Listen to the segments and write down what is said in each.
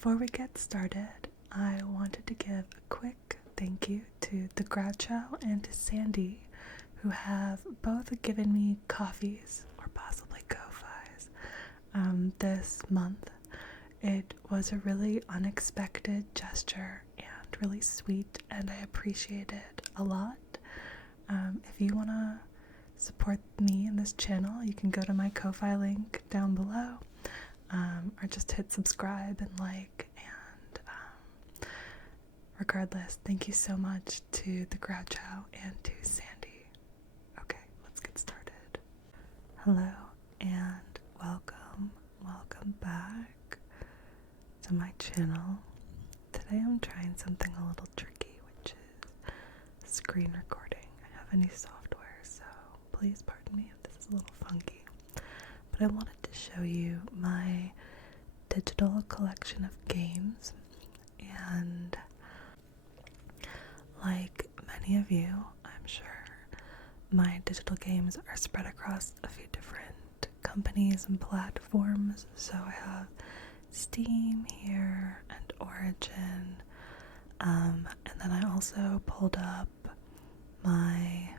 Before we get started, I wanted to give a quick thank you to the Groucho and to Sandy, who have both given me coffees, or possibly Ko-Fis, this month. It was a really unexpected gesture and really sweet, and I appreciate it a lot. If you want to support me in this channel, you can go to my Ko-Fi link down below, or just hit subscribe and like. And regardless, thank you so much to the Groucho and to Sandy. Okay, let's get started. Hello and welcome back to my channel. Today I'm trying something a little tricky, which is screen recording. I have any software, so please pardon me if this is a little funky. But I wanted to show you my digital collection of games, and like many of you, I'm sure, my digital games are spread across a few different companies and platforms. So I have Steam here and Origin, and then I also pulled up my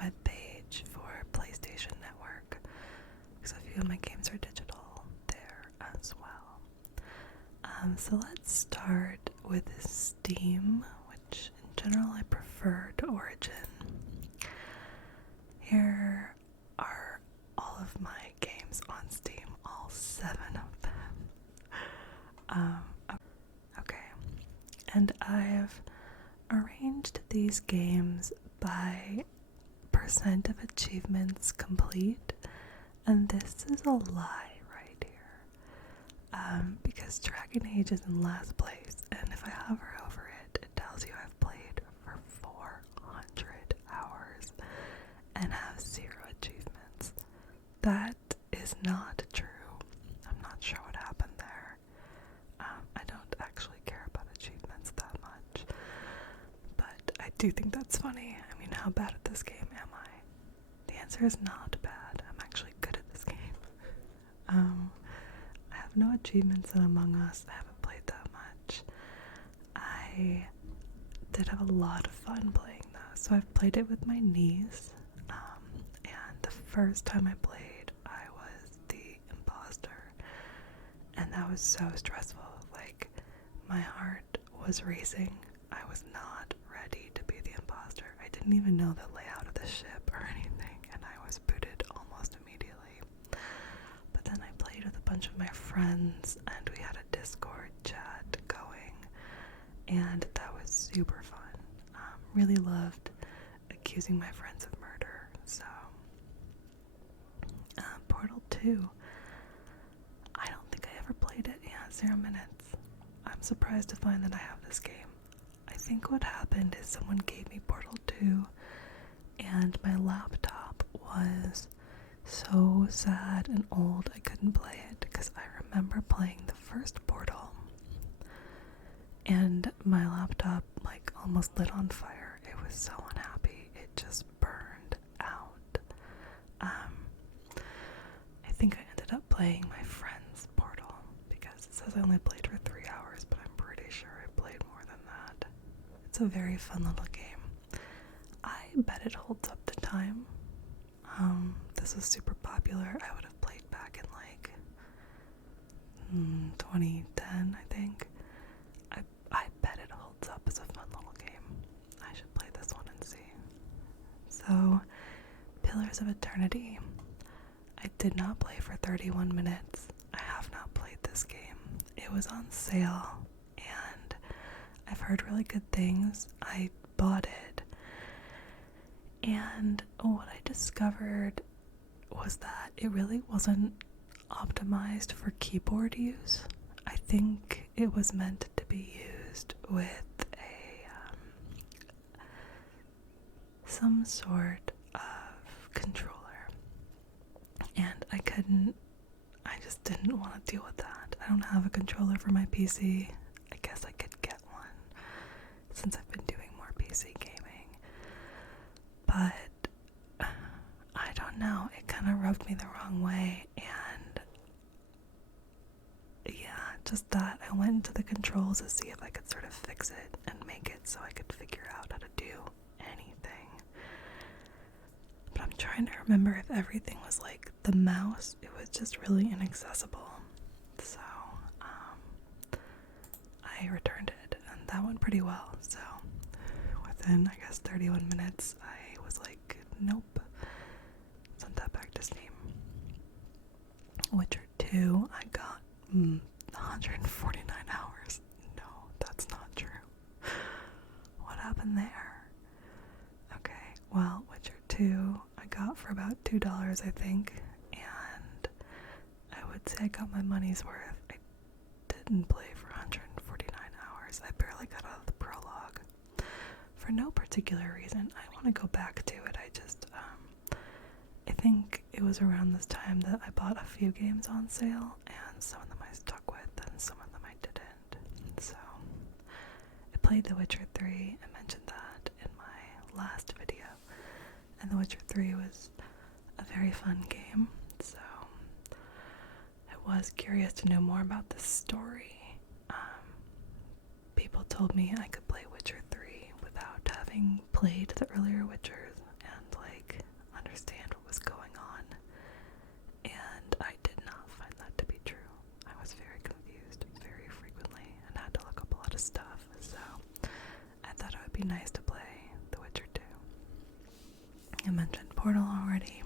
webpage for PlayStation Network because a few of my games are digital there as well. So let's start with Steam, which in general I prefer to Origin. Here are all of my games on Steam, all 7 of them. Okay, and I've arranged these games by percent of achievements complete, and this is a lie right here, because Dragon Age is in last place, and if I hover over it, it tells you I've played for 400 hours and have 0 achievements. That is not true. I'm not sure what happened there. I don't actually care about achievements that much, but I do think that's funny. I mean, how bad at this game am I? The answer is not bad. I'm actually good at this game. I have no achievements in Among Us. I haven't played that much. I did have a lot of fun playing though. So I've played it with my niece, and the first time I played, I was the imposter, and that was so stressful. Like, my heart was racing. I was not ready to be the imposter. I didn't even know the layout of the ship or anything, and I was booted almost immediately. But then I played with a bunch of my friends, and we had a Discord chat going, and that was super fun. Really loved accusing my friends of murder. So, Portal 2. I don't think I ever played it. Yeah, 0 minutes. I'm surprised to find that I have this game. I think what happened is someone gave me Portal 2, and my laptop was so sad and old I couldn't play it, because I remember playing the first Portal, and my laptop like almost lit on fire. It was so unhappy. It just burned out. I think I ended up playing my friend's Portal because it says I only played for 3 hours, but I'm pretty sure I played more than that. It's a very fun little game. I bet it holds up to time. This was super popular. I would have played back in like 2010, I think. I bet it holds up as a fun little game. I should play this one and see. So, Pillars of Eternity. I did not play for 31 minutes. I have not played this game. It was on sale, and I've heard really good things. I bought it, and what I discovered was that it really wasn't optimized for keyboard use. I think it was meant to be used with some sort of controller, and I just didn't want to deal with that. I don't have a controller for my PC. I guess I could get one since I've been doing more PC gaming, but I don't know, it kind of rubbed me the wrong way, and yeah, just that. I went into the controls to see if I could sort of fix it and make it so I could figure out how to do anything. But I'm trying to remember if everything was like the mouse. It was just really inaccessible. So, I returned it, and that went pretty well. So, within, I guess, 31 minutes, I was like, nope. Sent that back to Steam. Witcher 2, I got 149 hours. No, that's not true. What happened there? Okay, well, Witcher 2 I got for about $2, I think, and I would say I got my money's worth. I didn't play for 149 hours. I barely got out of the prologue. For no particular reason. I want to go back to it. I just, I think it was around this time that I bought a few games on sale, and some of them I stuck with, and some of them I didn't. So, I played The Witcher 3. I mentioned that in my last video. And The Witcher 3 was a very fun game, so I was curious to know more about the story. People told me I could play Witcher 3 without having played the earlier Witchers and, like, understand what was going on. And I did not find that to be true. I was very confused very frequently and had to look up a lot of stuff, so I thought it would be nice to play The Witcher 2. I mentioned Portal already.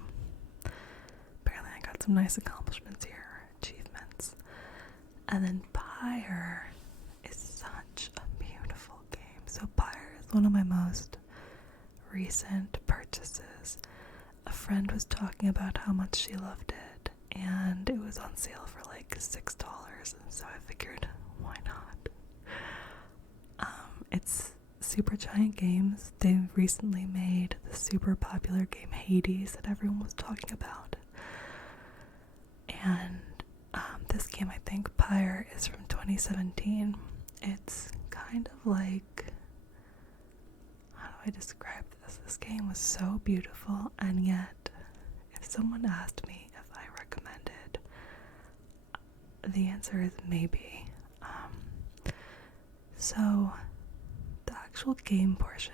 Apparently I got some nice accomplishments here, achievements. And then Pyre is such a beautiful game. So Pyre is one of my most recent purchases. A friend was talking about how much she loved it, and it was on sale for like $6, and so I figured, why not? It's Supergiant Games. They've recently made the super popular game Hades that everyone was talking about. And this game, I think, Pyre, is from 2017. It's kind of like, how do I describe this? This game was so beautiful, and yet, if someone asked me if I recommended, the answer is maybe. So, the actual game portion,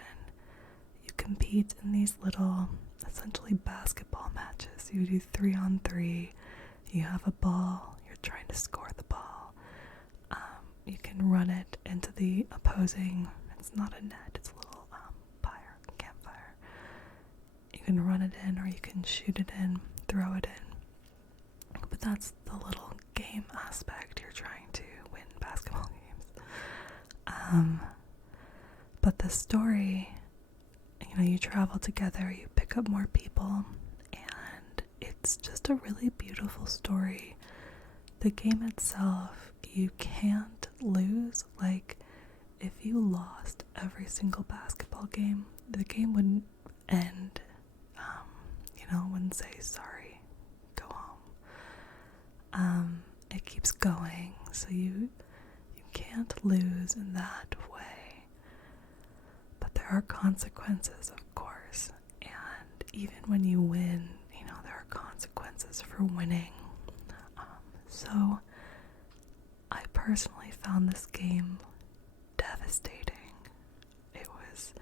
you compete in these little, essentially basketball matches. You do 3-on-3, you have a ball, you're trying to score the ball. You can run it into the opposing, it's not a net, it's a little campfire. You can run it in, or you can shoot it in, throw it in. But that's the little game aspect. You're trying to win basketball games. But the story, you travel together, you pick up more people, and it's just a really beautiful story. The game itself, you can't lose. Like, if you lost every single basketball game, the game wouldn't end. Wouldn't say sorry, go home. It keeps going, so you can't lose in that way. But there are consequences, of course, and even when you win, there are consequences for winning. So I personally found this game devastating. It was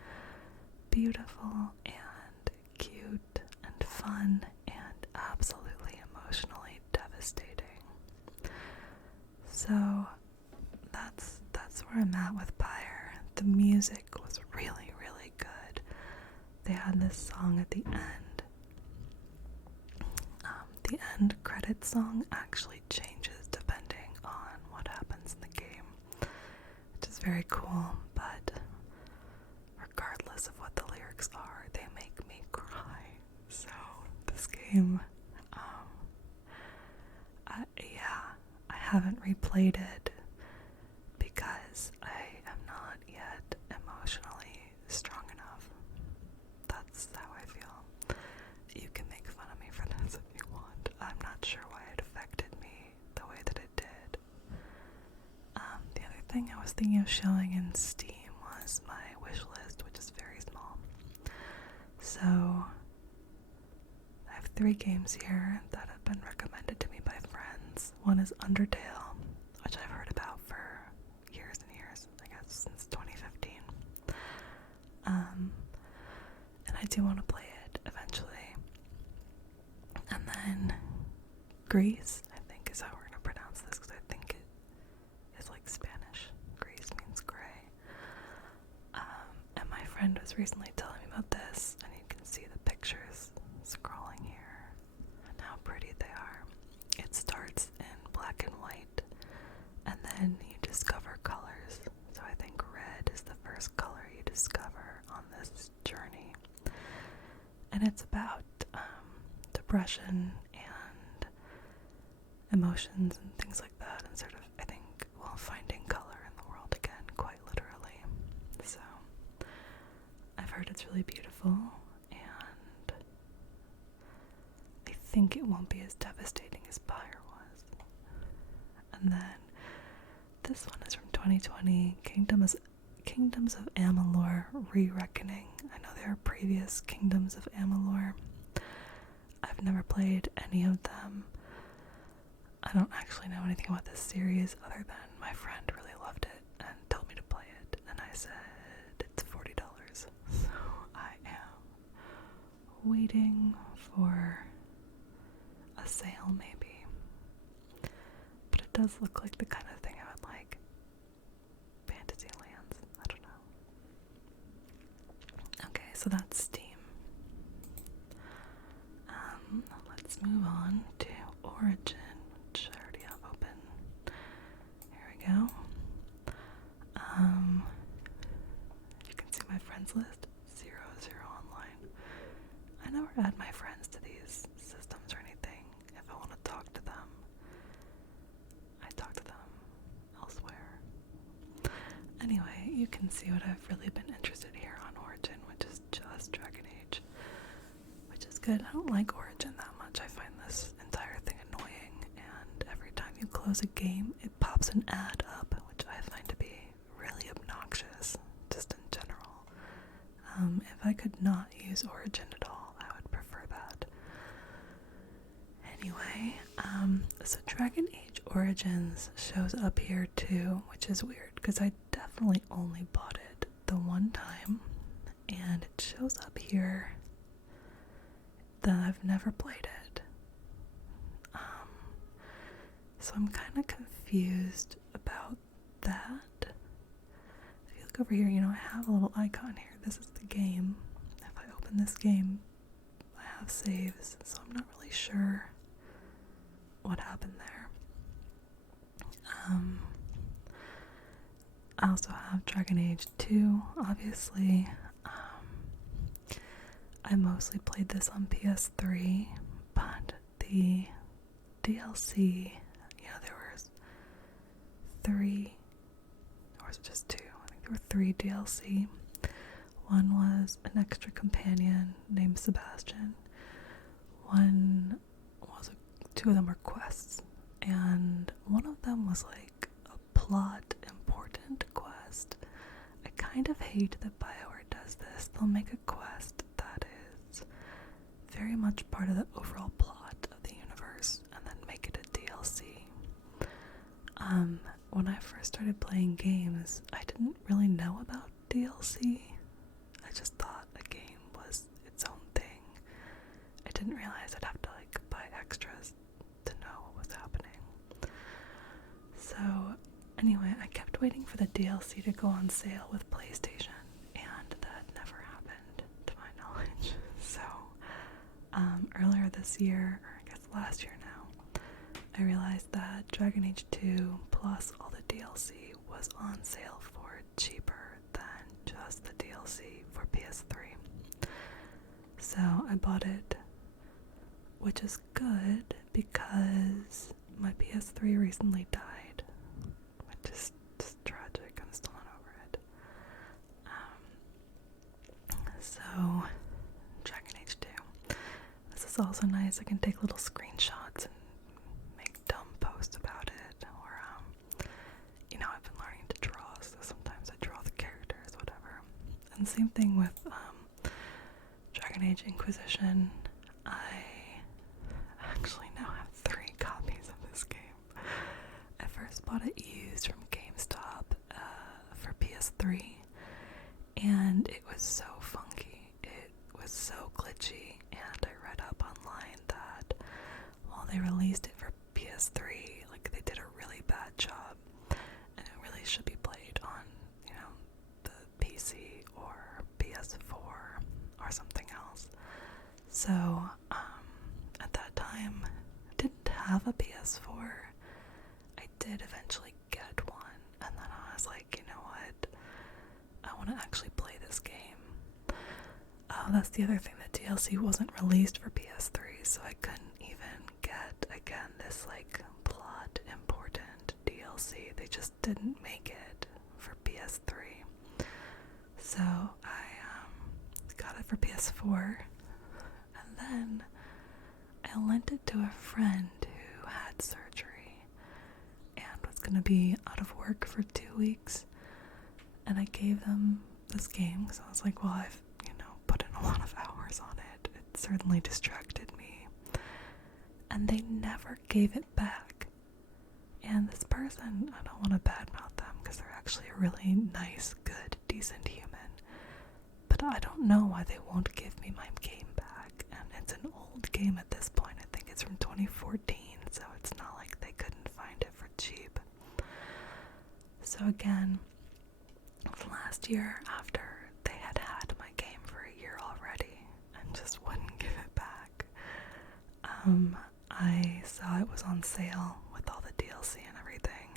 beautiful and cute and fun and absolutely emotionally devastating. So that's where I'm at with Pyre. The music was really, really good. They had this song at the end. The end credit song actually changes depending on what happens in the game, which is very cool, but regardless of what the lyrics are, they make me cry. So this game, I haven't replayed it because I am not yet emotionally strong enough. That's how I feel. You can make fun of me for this if you want. I'm not sure why it affected me the way that it did. The other thing I was thinking of showing in Steam was my wish list, which is very small. So, I have 3 games here that have been recommended to me by friends. One is Undertale, which I've heard about I do want to play it eventually. And then Greece, I think is how we're going to pronounce this, because I think it is like Spanish. Greece means gray. And my friend was recently telling me about this, and you can see the pictures scrolling here and how pretty they are. It starts in black and white, and then you discover colors. So I think red is the first color you discover on this journey. And it's about depression and emotions and things like that, and sort of, I think, well, finding color in the world again, quite literally. So I've heard it's really beautiful, and I think it won't be as devastating as Pyre was. And then this one is from 2020, Kingdoms of Amalur: Re-Reckoning. I know there are previous Kingdoms of Amalur. I've never played any of them. I don't actually know anything about this series other than my friend really loved it and told me to play it, and I said it's $40. So I am waiting for a sale maybe. But it does look like the kind of thing I would like. Fantasylands, I don't know. Okay, so that's Steam. Let's move on to Origin, which I already have open. Here we go. You can see my friends list, 0 online. I never add my friends to these systems or anything. If I want to talk to them, I talk to them elsewhere. Anyway, you can see what I've really been interested here on Origin, which is just Dragon Age. Which is good. I don't like Origin that much. I find this entire thing annoying, and every time you close a game, it pops an ad up, which I find to be really obnoxious, just in general. If I could not use Origin at all, I would prefer that. Anyway, so Dragon Age Origins shows up here too, which is weird, because I definitely only bought it the one time, and it shows up here that I've never played it. So I'm kind of confused about that. If you look over here, I have a little icon here. This is the game. If I open this game, I have saves, so I'm not really sure what happened there. I also have Dragon Age 2, obviously. I mostly played this on PS3, but the DLC, there was 3, or was it just 2? I think there were 3 DLC. One was an extra companion named Sebastian. Two of them were quests, and one of them was like a plot important quest. I kind of hate that BioWare does this. They'll make a quest that is very much part of the overall plot of the universe and then make it a DLC. When I first started playing games, I didn't really know about DLC. I just thought a game was its own thing. I didn't realize I'd have to buy extras to know what was happening. So anyway, I kept waiting for the DLC to go on sale with PlayStation, and that never happened to my knowledge. So earlier this year, or I guess last year now, I realized that Dragon Age 2 plus all the DLC was on sale for cheaper than just the DLC for PS3. So I bought it, which is good because my PS3 recently died, which is just tragic. I'm still not over it. So Dragon Age 2. This is also nice. I can take little screenshots and make dumb posts about it, or I've been learning to draw, so sometimes I draw the characters, whatever. And same thing with Dragon Age Inquisition. I actually now have 3 copies of this game. I first bought it used from GameStop for PS3, and it was so funky. It was they released it for PS3, like they did a really bad job, and it really should be played on, you know, the PC or PS4 or something else. So, at that time, I didn't have a PS4. I did eventually get one, and then I was like, you know what? I want to actually play this game. Oh, that's the other thing. The DLC wasn't released for PS3, so I couldn't even get, again, this, like, plot important DLC. They just didn't make it for PS3. So I got it for PS4, and then I lent it to a friend who had surgery and was going to be out of work for 2 weeks, and I gave them this game because I was like, well, I've, you know, put in a lot of hours on it. It certainly distracted me, and they never gave it back. And this person, I don't want to badmouth them because they're actually a really nice, good, decent human, but I don't know why they won't give me my game back. And it's an old game at this point. I think it's from 2014, so it's not like they couldn't find it for cheap. So again, last year, after they had my game for a year already and just wouldn't give it back, I saw it was on sale with all the DLC and everything,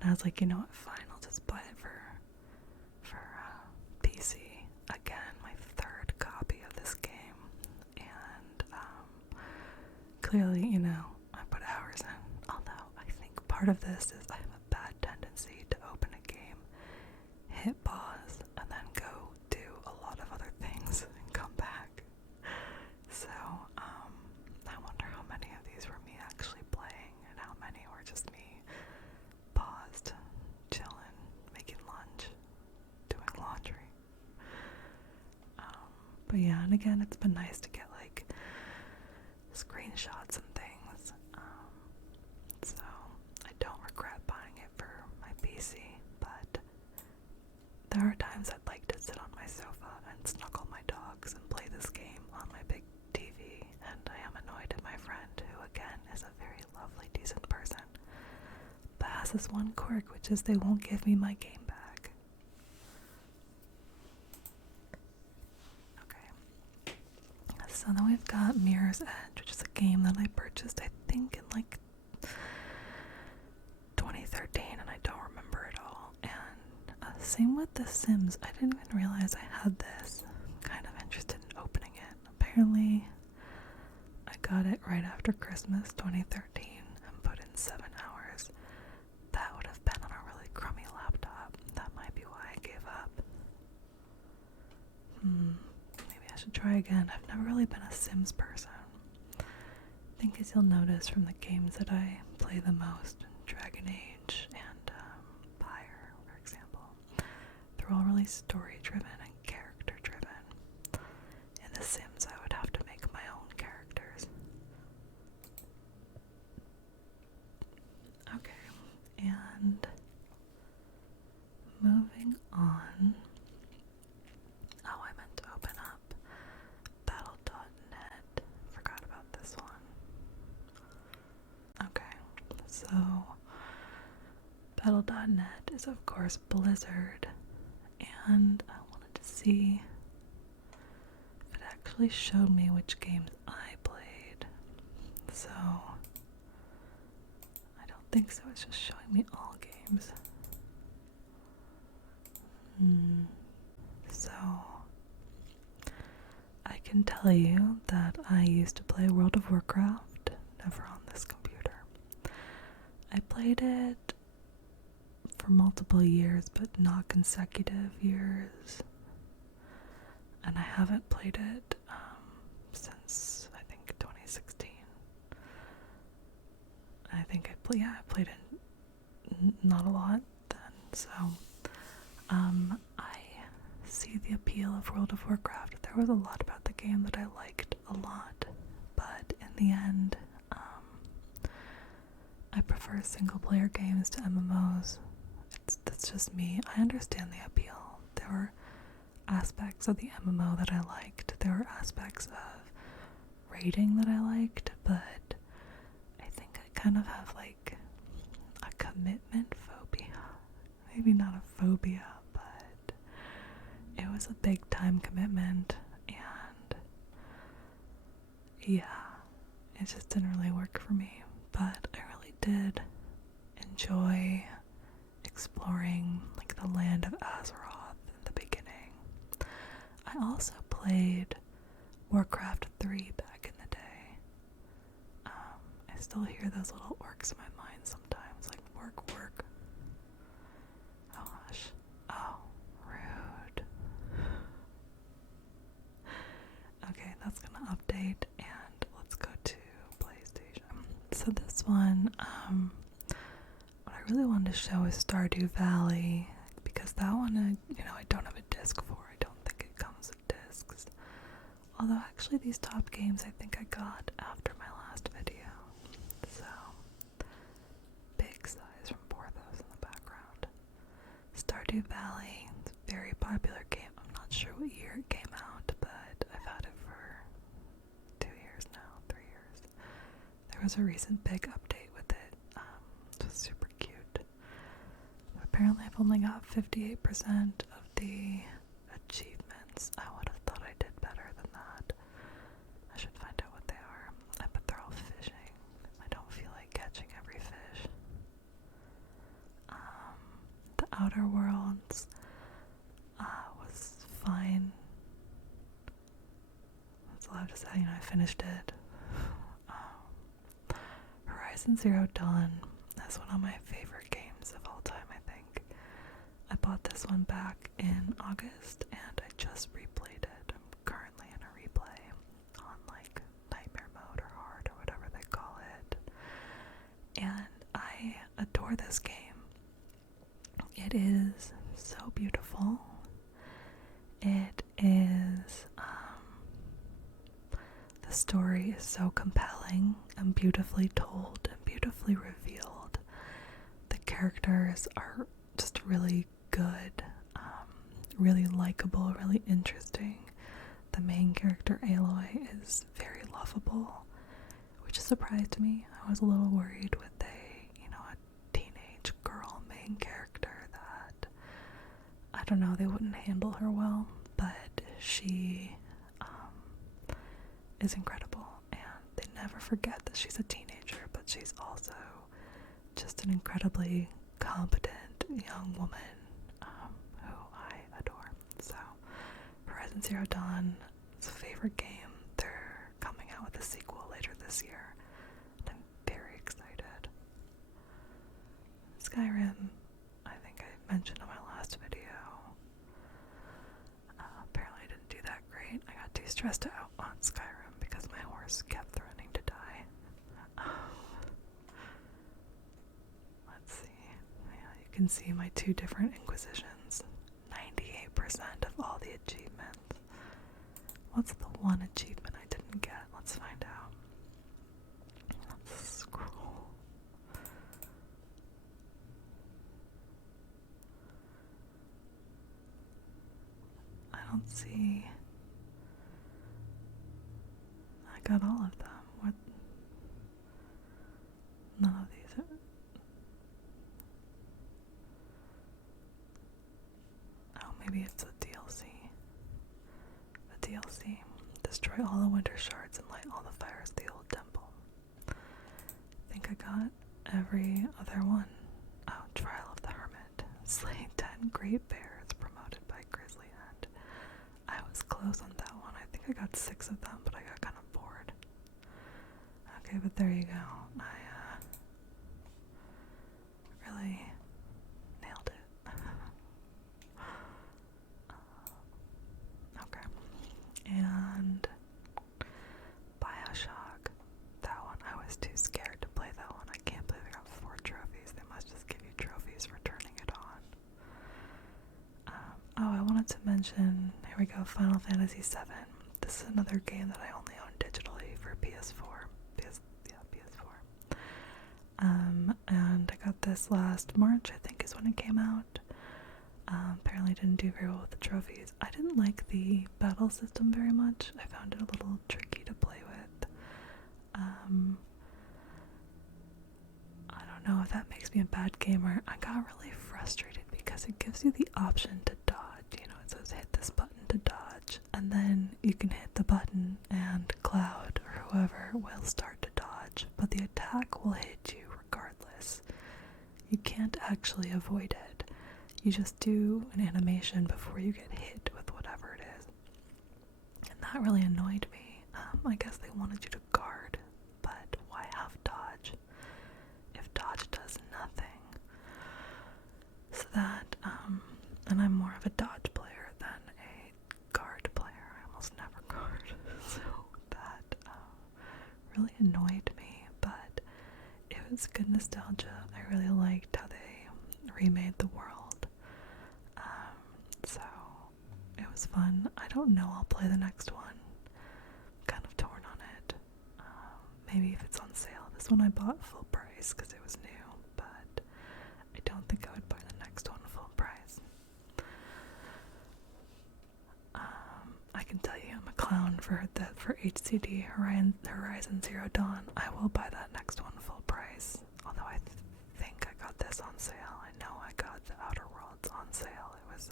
and I was like, you know what, fine, I'll just buy it for PC. Again, my third copy of this game, and clearly, you know, I put hours in, although I think part of this is I have a bad tendency to open a game, hit pause, and then go do a lot of other things and come back. So, I wonder how many of these were me actually playing and how many were just me paused, chilling, making lunch, doing laundry. But yeah, and again, it's been nice to get like screenshots and things. So I don't regret buying it for my PC, but there are times I'd like to sit on my sofa and snuggle my dogs and play this game on my big TV, and I am annoyed at my friend, who again is a very lovely, decent person, but has this one quirk, which is they won't give me my game back. Okay. So then we've got Mirror's Edge, which is a game that I purchased, I think, in like 2013, and I don't remember it all. And same with The Sims. I didn't even realize I had this. I'm kind of interested in opening it. Apparently, I got it right after Christmas 2013 and put in 7 hours. That would have been on a really crummy laptop. That might be why I gave up. Maybe I should try again. I've never really been a Sims person. I think, as you'll notice from the games that I play the most, Dragon Age and Pyre, for example, they're all really story-driven and character-driven. In The Sims, I would have to make my own characters. Okay, and moving on. Oh, I meant to open up battle.net. Forgot about this one. Okay, so battle.net is of course Blizzard, and I wanted to see if it actually showed me which games I played. So I don't think so. It's just showing me all games. So I can tell you that I used to play World of Warcraft, never on this computer. I played it for multiple years, but not consecutive years. And I haven't played it since, I think, 2016. I think I played it not a lot then, so I see the appeal of World of Warcraft. There was a lot about the game that I liked a lot, but in the end, I prefer single-player games to MMOs. That's just me. I understand the appeal. There were aspects of the MMO that I liked. There were aspects of raiding that I liked, but kind of have like a commitment phobia. Maybe not a phobia, but it was a big time commitment, and yeah, it just didn't really work for me. But I really did enjoy exploring like the land of Azeroth in the beginning. I also played Warcraft 3 back in the day. I still hear those little orcs in my mind sometimes, like work. Oh gosh. Oh, rude. Okay, that's gonna update, and let's go to PlayStation. So this one, what I really wanted to show is Stardew Valley, because that one, I don't have a disc for. I don't think it comes with discs. Although actually these top games I think I got after my last video. So, big size from Porthos in the background. Stardew Valley, it's a very popular game. I'm not sure what year it came out, but I've had it for 2 years now, 3 years. There was a recent big update with it. It was super cute. Apparently I've only got 58% of the achievements. I would have thought I did better than that. I should find out what they are. I bet they're all fishing. I don't feel like catching every fish. The Outer Worlds was fine. That's all I have to say. I finished it. Horizon Zero Dawn is one of my favorite games of all time, I think. I bought this one back in August, and I just replayed it. I'm currently in a replay on like nightmare mode or hard or whatever they call it. And I adore this game. It is so beautiful. It is, the story is so compelling and beautifully told and beautifully revealed. The characters are just really good, really likable, really interesting. The main character, Aloy, is very lovable, which surprised me. I was a little worried with a teenage girl main character that, I don't know, they wouldn't handle her well, but she is incredible, and they never forget that she's a teenager, but she's also just an incredibly competent young woman who I adore. So, Horizon Zero Dawn is a favorite game. They're coming out with a sequel later this year, and I'm very excited. Skyrim, I think I mentioned in my last video. Apparently I didn't do that great. I got too stressed out on Skyrim because my horse kept threatening to die. Let's see. Yeah, you can see my 2 different Inquisitions. 98% of all the achievements. What's the one achievement I didn't get? Let's find out. Let's scroll. I don't see. I got all of them. What? None of these are. Oh, maybe it's a DLC. The DLC. Destroy all the winter shards and light all the fires of the old temple. I think I got every other one. Oh, Trial of the Hermit. Slay 10 great bears promoted by Grizzly End. I was close on that one. I think I got 6 of them, but I got kind of bored. Okay, but there you go. I really nailed it. Okay. And BioShock. That one, I was too scared to play that one. I can't believe I got 4 trophies. They must just give you trophies for turning it on. Oh, I wanted to mention, here we go, Final Fantasy VII. This is another game that I only own digitally for PS4. PS4. And I got this last March, I think is when it came out. Apparently didn't do very well with the trophies. I didn't like the battle system very much. I found it a little tricky to play with. me a bad gamer, I got really frustrated because it gives you the option to dodge. You know, it says hit this button to dodge, and then you can hit the button and Cloud or whoever will start to dodge, but the attack will hit you regardless. You can't actually avoid it. You just do an animation before you get hit with whatever it is. And that really annoyed me. I guess they wanted you to guard, but why have dodge if dodge does nothing? So that, and I'm more of a dodge player than a guard player. I almost never guard. So that really annoyed me, but it was good nostalgia. I really liked how they remade the world. So it was fun. I don't know, I'll play the next one. Kind of torn on it. Maybe if it's on sale. This one I bought full price because it was new, but I don't think I would buy the next one full price. I can tell you I'm a clown for HCD Horizon Zero Dawn. I will buy that next one full price. Although I think I got this on sale. I know I got the Outer Worlds on sale. It was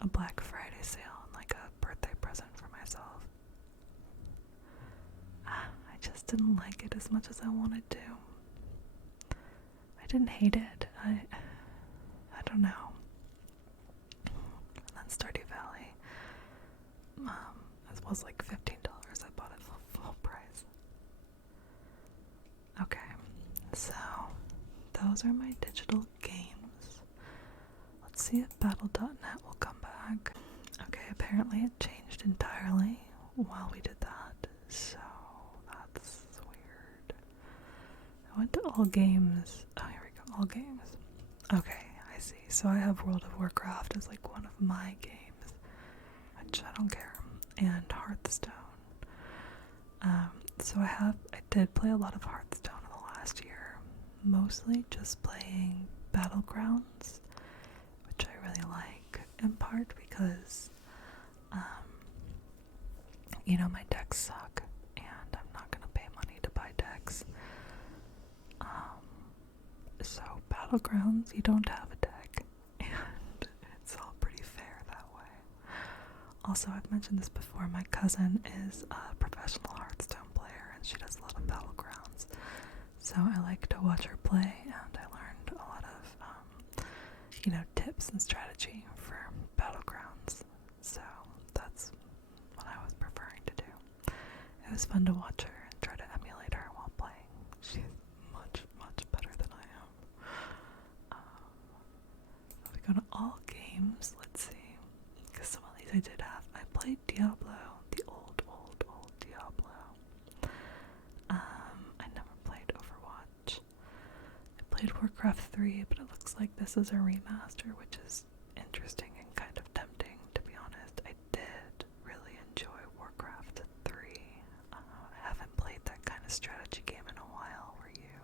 a Black Friday sale and like a birthday present for myself. I just didn't like it as much as I wanted to. I didn't hate it. I don't know. And then Stardew Valley. It was like $15. I bought it for full price. Okay, so those are my digital games. Let's see if Battle.net will come back. Okay, apparently it changed entirely while we did that, so that's weird. I went to all games. Oh, here we go, all games. Okay, I see. So I have World of Warcraft as like one of my games, which I don't care, and Hearthstone. So I did play a lot of Hearthstone in the last year, mostly just playing Battlegrounds, which I really like, in part because, you know, my decks suck, and I'm not gonna pay money to buy decks. So Battlegrounds, you don't have a deck, and it's all pretty fair that way. Also, I've mentioned this before, my cousin is a professional Hearthstone player, and she does a lot of Battlegrounds. So I like to watch her play, and I learned a lot of, you know, tips and strategy for Battlegrounds. So that's what I was preferring to do. It was fun to watch her and try to emulate her while playing. She's much, much better than I am. If we go to all games, let's see. Because some of these I did have. I played Diablo, the old Diablo. I never played Overwatch. I played Warcraft 3, but it looks like this is a remaster, which is interesting and kind of tempting, to be honest. I did really enjoy Warcraft 3. I haven't played that kind of strategy game in a while, where you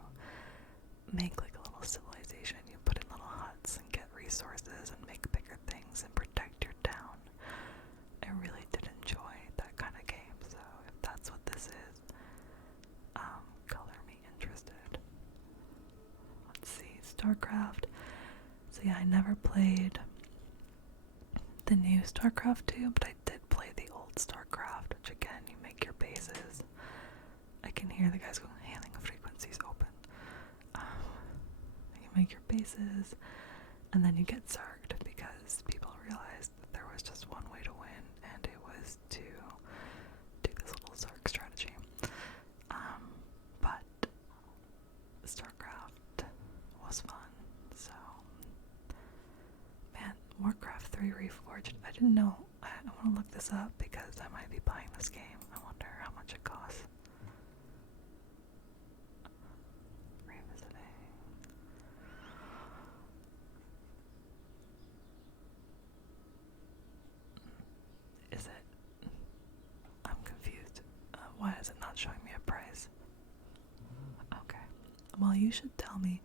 make like a little civilization, you put in little huts and get resources and make bigger things and protect your town. I really did enjoy that kind of game, so if that's what this is, color me interested. Let's see, StarCraft. So yeah, I never played the new StarCraft 2, but I did play the old StarCraft, which again, you make your bases. I can hear the guys going, hailing frequencies open. You make your bases, and then you get zerged because people realized that there was just one way to win, and it was to do this little zerg strategy. But StarCraft was fun, so man, Warcraft 3 Reforged. I didn't know. I want to look this up because I might be buying this game. I wonder how much it costs. Revisiting. Is it? I'm confused. Why is it not showing me a price? Okay. Well, you should tell me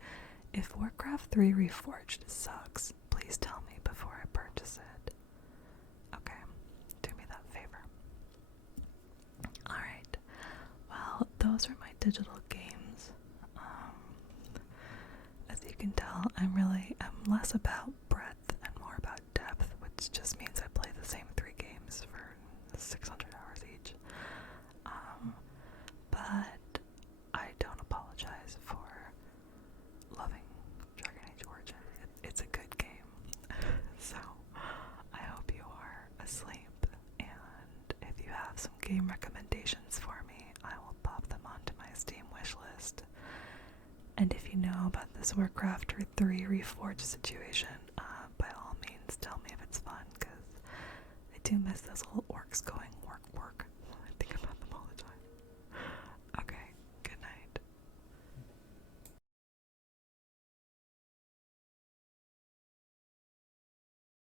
if Warcraft 3 Reforged sucks. Please tell me before I purchase it. Okay. Do me that favor. Alright. Well, those are my digital games. I am less about breadth and more about depth, which just means I play the same 3 games for 600 hours each. But I don't apologize for loving Dragon Age Origin. It's a good game. So I hope you are asleep, and if you have some game recommendations for me, I will pop them onto my Steam wishlist. And if you know about this Warcraft 3 Reforged situation, by all means tell me if it's fun, because I do miss those little orcs going